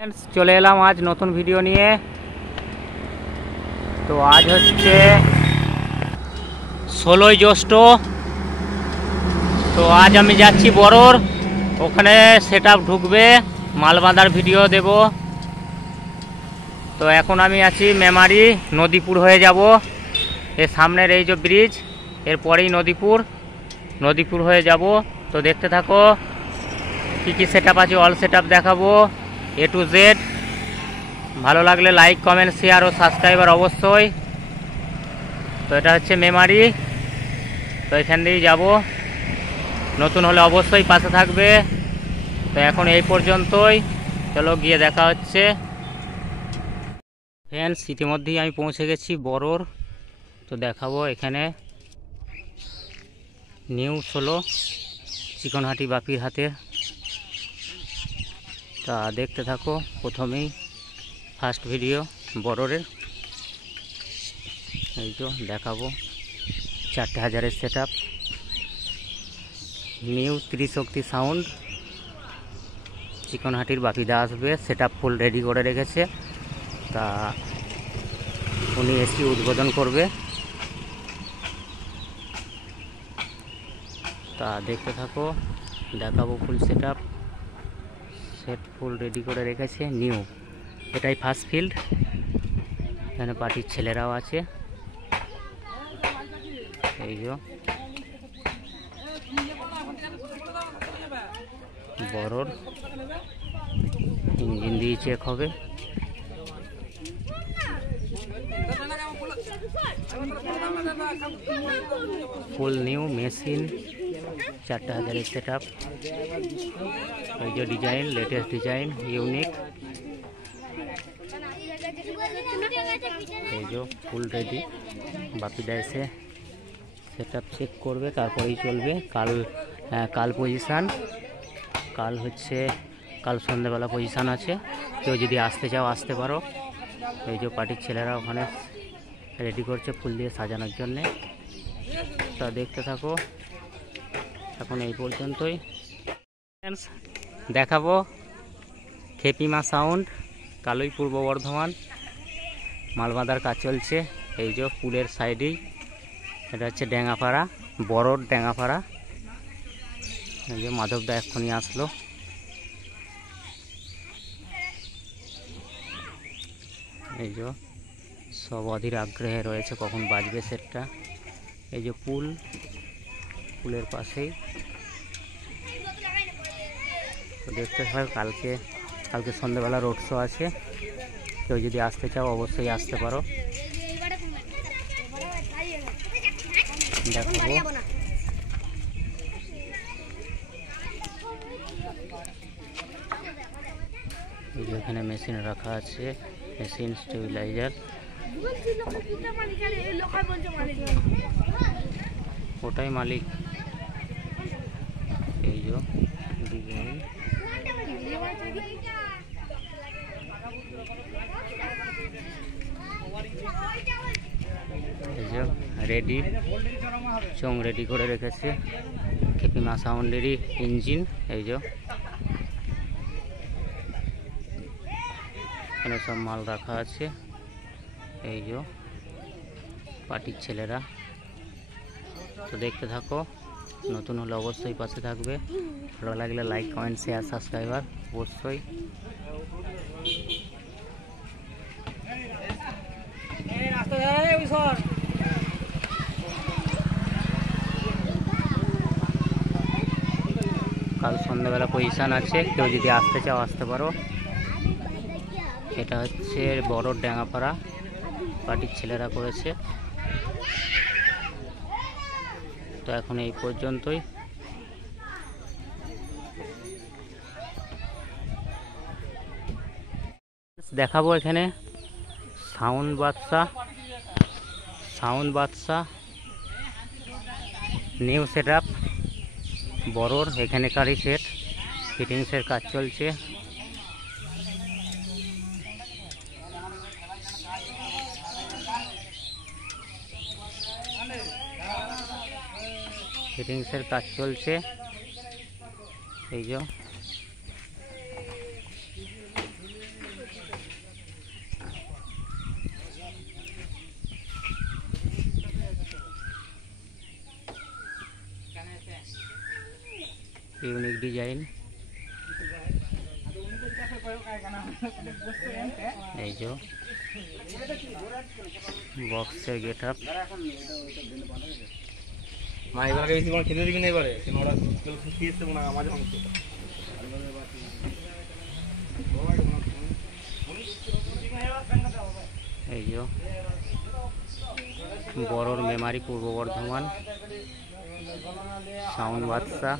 Friends चले एलाम आज नतून भिडियो निये। तो आज होच्छे 16 জ্যৈষ্ঠ। तो आज आमी जाচ্ছি বড়র, ওখানে সেটআপ ঢুকবে, মাল বাঁধার ভিডিও দেব। তো এখন আমি আছি মেমারি, নদীপুর হয়ে যাব। এর সামনের এই যে ব্রিজ, এরপরেই নদীপুর হয়ে যাব। তো দেখতে থাকো কি কি সেটআপ আছে, অল সেটআপ দেখাবো A to Z। ভালো লাগলে লাইক কমেন্ট শেয়ার ও সাবস্ক্রাইবার অবশ্যই। তো এটা হচ্ছে মেমারি, তো এখান দিয়েই যাব। নতুন হলে অবশ্যই পাশে থাকবে। তো এখন এই পর্যন্তই, চলো গিয়ে দেখা হচ্ছে। ফ্রেন্ডস ইতিমধ্যেই আমি পৌঁছে গেছি বড়র। তো দেখাবো এখানে নিউ 16 চিকনহাটি বাপির হাতে। তা দেখতে থাকো, প্রথমেই ফার্স্ট ভিডিও বড়রের। এই তো দেখাবো 4000-এর সেটআপ, নিউ ত্রিশক্তি সাউন্ড। চিকনহাটির বাপিদা আসবে, সেটআপ ফুল রেডি করে রেখেছে। তা উনি এসে উদ্বোধন করবে। তা দেখতে থাকো, দেখাবো full setup. Set full ready করে রেখেছে নিউ, এটাই ফার্স্ট ফিল্ড। এখানে পার্টির ছেলেরাও আছে। এই যে বড়র ইঞ্জিন দিয়ে চেক হবে। ফুল নিউ মেশিন, 4000-এর সেটআপ। এই যে ডিজাইন, লেটেস্ট ডিজাইন, ইউনিক। এই যে ফুল রেডি, বাপিদা এসে সেটআপ চেক করবে, তারপরেই চলবে। কাল পজিশান, কাল সন্ধ্যেবেলা পজিশান আছে। কেউ যদি আসতে চাও আসতে পারো। এই যে পার্টির ছেলেরা ওখানে রেডি করছে ফুল দিয়ে সাজানোর জন্যে। তা দেখতে থাকো, এখন এই পর্যন্তই। দেখাবো খেপিমা সাউন্ড, কালুই, পূর্ব বর্ধমান। মাল বাঁধার কাজ চলছে। এই যে পুলের সাইডেই, এটা হচ্ছে ড্যাঙ্গাপাড়া, বড়র ড্যাঙ্গাপাড়া। এই যে মাধবদা এক্ষুনি আসলো। এই যে সব অধীর আগ্রহে রয়েছে কখন বাজবে সেটটা। এই যে পুলের পাশেই। তো দেখতে হয়, কালকে সন্ধ্যেবেলা রোড শো আছে। কেউ যদি আসতে চাও অবশ্যই আসতে পারো। দেখাবো এখানে মেশিন রাখা আছে, মেশিন স্টেবিলাইজার। ওটাই মালিক। এই যে ডিজাইন, এই যে রেডি, চোং রেডি করে রেখেছে। খেপিমা সাউন্ডেরই ইঞ্জিন। এই যে এখানে সব মাল রাখা আছে। এই যে পার্টির ছেলেরা। তো দেখতে থাকো, নতুন হলে অবশ্যই পাশে থাকবে। ভালো লাগলে লাইক কমেন্ট শেয়ার সাবস্ক্রাইবার অবশ্যই। কাল সন্ধ্যাবেলা পজিশান আছে, কেউ যদি আসতে চাও আসতে পারো। এটা হচ্ছে বড় ড্যাঙ্গাপাড়া, পার্টির ছেলেরা করেছে। তো এখন এই পর্যন্তই। দেখাবো এখানে সাউন্ড বাদশা নিউ সেটআপ বড়র। এখানেকারই সেট, ফিটিংসের কাজ চলছে। ফিটিংসের কাজ চলছে। এই যে ইউনিক ডিজাইন। এই যে বক্সের গেট আপ। খেতে দিবি না এবারে এই যে বড়র মেমারি, পূর্ব বর্ধমান। সাউন্ড বাদশা।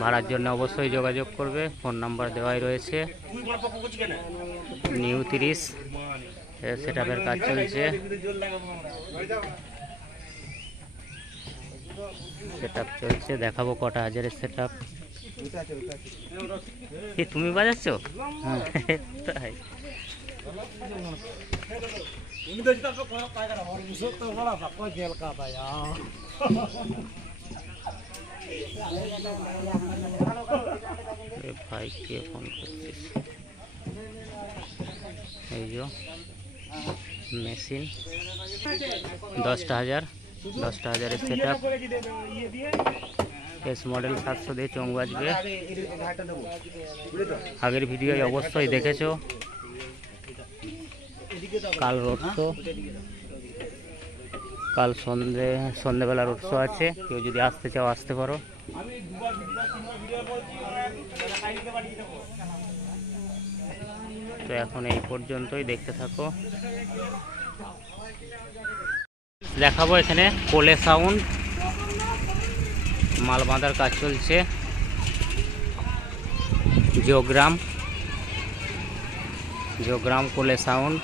ভাড়ার জন্য অবশ্যই যোগাযোগ করবে, ফোন নাম্বার দেওয়াই রয়েছে। নিউ 30 সেট আপের কাজ চলছে। সেট আপ চলছে, দেখাবো কটা হাজারের সেট আপ। তুমি বাজাচ্ছ? হ্যাঁ তাই। ভাই কে ফোন করছিস? এই যে মেশিন 10টা হাজারের সেট আপ। এস মডেল 700 দিয়ে চোখ বাজবে। আগের ভিডিও অবশ্যই দেখেছো। কাল রোড শো, কাল সন্ধেবেলা রোড শো আছে, কেউ যদি আসতে চাও আসতে পারো। তো এখন এই পর্যন্তই, দেখতে থাকো। দেখাবো এখানে কোলে সাউন্ড, মাল বাঁধার কাজ চলছে। জিওগ্রাম কোলে সাউন্ড।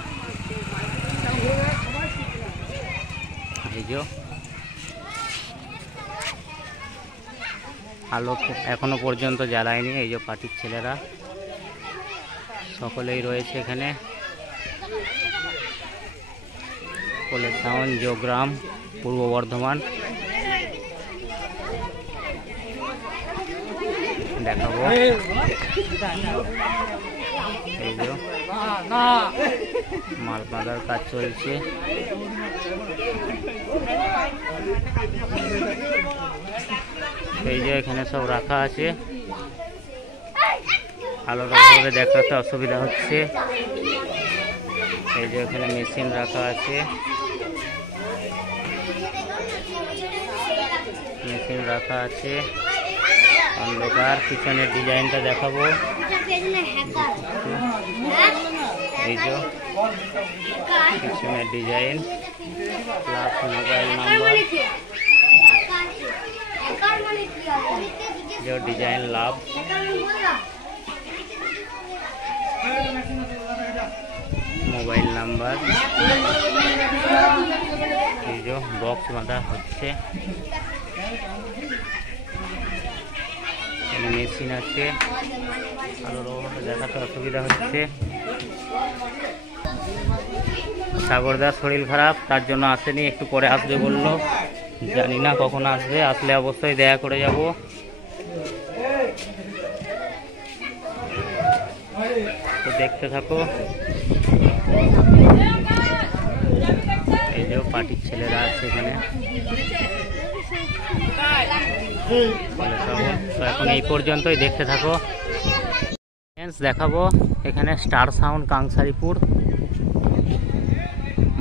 এই যে আলো এখনো পর্যন্ত জ্বালায়নি। এই যে পার্টির ছেলেরা সকলেই রয়েছে এখানে। কোলে সাউন্ড, জিওগ্রাম, পূর্ব বর্ধমান। দেখাবো এই যে মাল বাঁধার কাজ চলছে। এই যে এখানে সব রাখা আছে, আলাদাভাবে দেখাতে অসুবিধা হচ্ছে। এই যে এখানে মেশিন রাখা আছে, অন্ধকার। পিছনের ডিজাইনটা দেখাবো। এই যে পিছনের ডিজাইন, প্লাস মোবাইল নাম্বার, যে ডিজাইন লাভ। Mobile number. এই যে বক্স বাঁধা হচ্ছে, এখানে মেশিন আছে। আলো দেখাতে অসুবিধা হচ্ছে। সাগরদার শরীর খারাপ, তার জন্য আসেনি, একটু পরে আসবে বললো। জানি না কখন আসবে, আসলে অবশ্যই দেখা করে যাব। তো দেখতে থাকো। এই যে পার্টির ছেলেরা আছে এখানে। তো এখন এই পর্যন্তই, দেখতে থাকো। দেখাবো এখানে স্টার সাউন্ড কাংসারিপুর,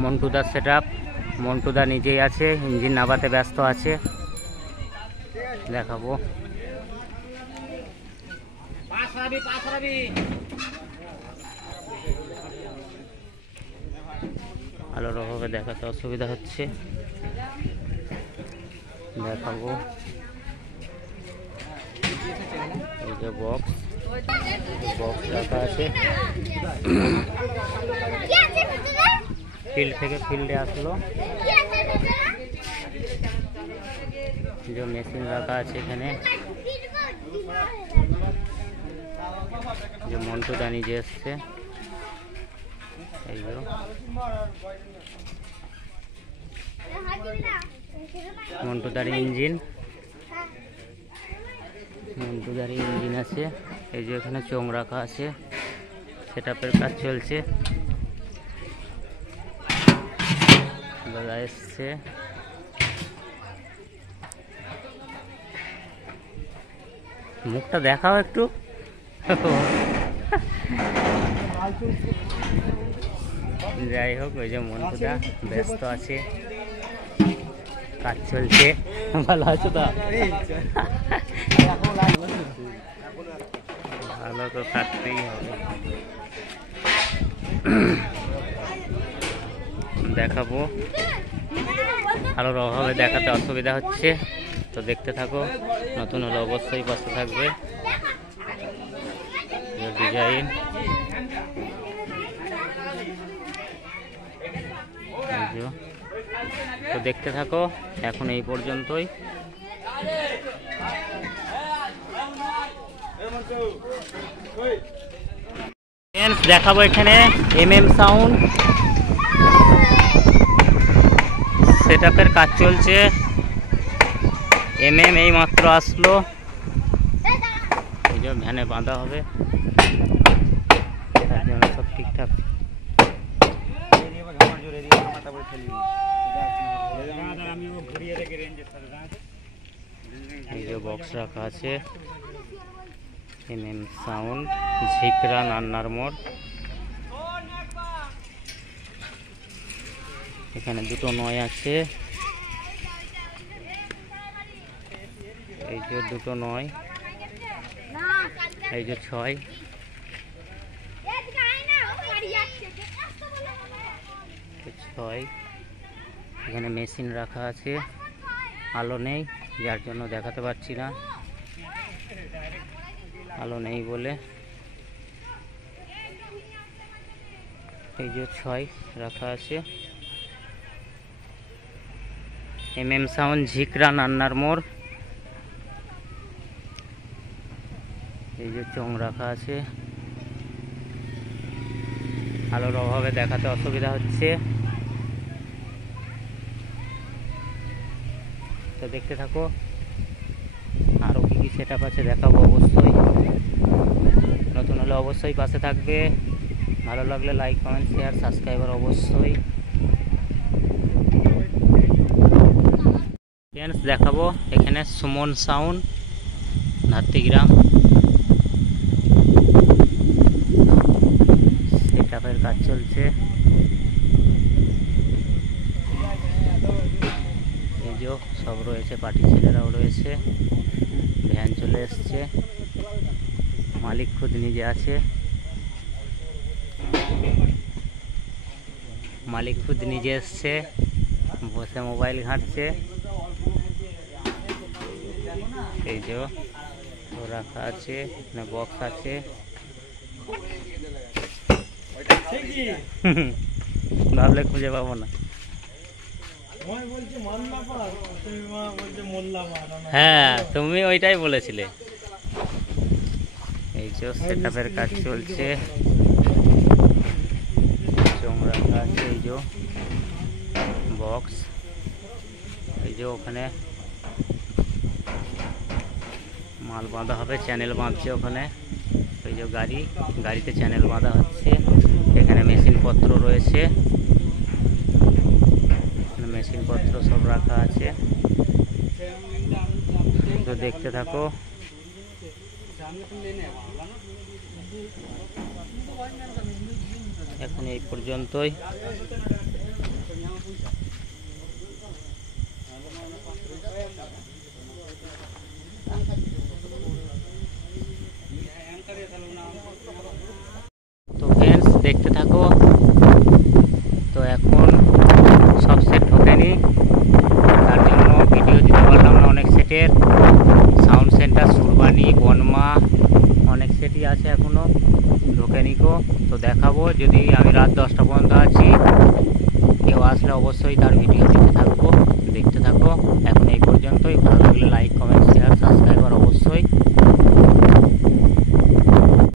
মন্টুদার সেট আপ। মন্টুদা নিজেই আছে, ইঞ্জিন নামাতে ব্যস্ত আছে। দেখাবো আলোর অভাবে দেখাতে অসুবিধা হচ্ছে। দেখাবো এই যে বক্স রাখা আছে। ফিল্ড থেকে ফিল্ডে আসলো। যে মেশিন রাখা আছে এখানে, যে মন্টুদা নিজে এসছে। এই যে মন্টুদার ইঞ্জিন আছে। এই যে এখানে চোঙ রাখা আছে, সেটআপের কাজ চলছে। দাদা এসছে। মুখটা দেখাও একটু। যাই হোক, ওই যে মন্টুদা ব্যস্ত আছে, কাজ চলছে। ভালো আছো তো? ভালো তো থাকতেই হবে। দেখাবো, আলোর অভাবে দেখাতে অসুবিধা হচ্ছে, তো দেখতে থাকো। নতুন হলে অবশ্যই পাশে থাকবে। ডিজাইন তো দেখতে থাকো। এখন এই পর্যন্তই। দেখাবো এখানে সাউন্ড সেটআপের কাজ চলছে। এই মাত্র আসলো, এই যে ভ্যানে বাঁধা হবে, তার জন্য সব ঠিকঠাক। এই যে বক্স রাখা আছে, সাউন্ড, ঝিকরা, নান্নার মোড়। এখানে দুটো নয় আছে, এই যে দুটো নয়, এই যে 6। এখানে মেশিন রাখা আছে, আলো নেই যার জন্য দেখাতে পারছি না, আলো নেই বলে। এই যে 6 রাখা আছে। সাউন্ড, ঝিকরা, নান্নার মোড়। এই যে চং রাখা আছে, আলোর অভাবে দেখাতে অসুবিধা হচ্ছে, তো দেখতে থাকো। আরও কি কি সেটআপ আছে দেখাবো অবশ্যই। নতুন হলে অবশ্যই পাশে থাকবে। ভালো লাগলে লাইক, কমেন্ট, শেয়ার, সাবস্ক্রাইবার অবশ্যই। দেখাবো এখানে সুমন সাউন্ড, নাত্তিগ্রাম। সেটআপের কাজ চলছে। এই যে সব রয়েছে, পার্টি ছেলেরাও রয়েছে, ভ্যান চলে এসছে, মালিক খুদ নিজে আছে, মালিক খুদ নিজে এসছে, বসে মোবাইল ঘাঁটছে। এই যে রাখা আছে, এখানে বক্স আছে। ভাবলে খুঁজে পাবো না। হ্যাঁ, তুমি ওইটাই বলেছিলে। এই যে সেটআপের কাজ চলছে, চং রাখা আছে, এই যে বক্স, এই যে ওখানে মাল বাঁধা হবে, চ্যানেল বাঁধছে ওখানে। এই যে গাড়িতে চ্যানেল বাঁধা হচ্ছে। এখানে মেশিনপত্র রয়েছে, মেশিনপত্র সব রাখা আছে, তো দেখতে থাকো। এখন এই পর্যন্তই। তো ফ্রেন্ডস দেখতে থাকো। তো এখন সব সেট ঢোকেনি, তার জন্য ভিডিও দিতে পারলাম না। অনেক সেটের সাউন্ড সেন্টার, সুরবানি, বনমা, অনেক সেটই আছে এখনো ঢোকেনি কো। তো দেখাবো, যদি আমি রাত 10টা পর্যন্ত আছি, কেউ আসলে অবশ্যই তার ভিডিও দেখতে থাকো। এখন এই পর্যন্তই। ভালো লাগলে লাইক, কমেন্ট, শেয়ার, সাবস্ক্রাইব।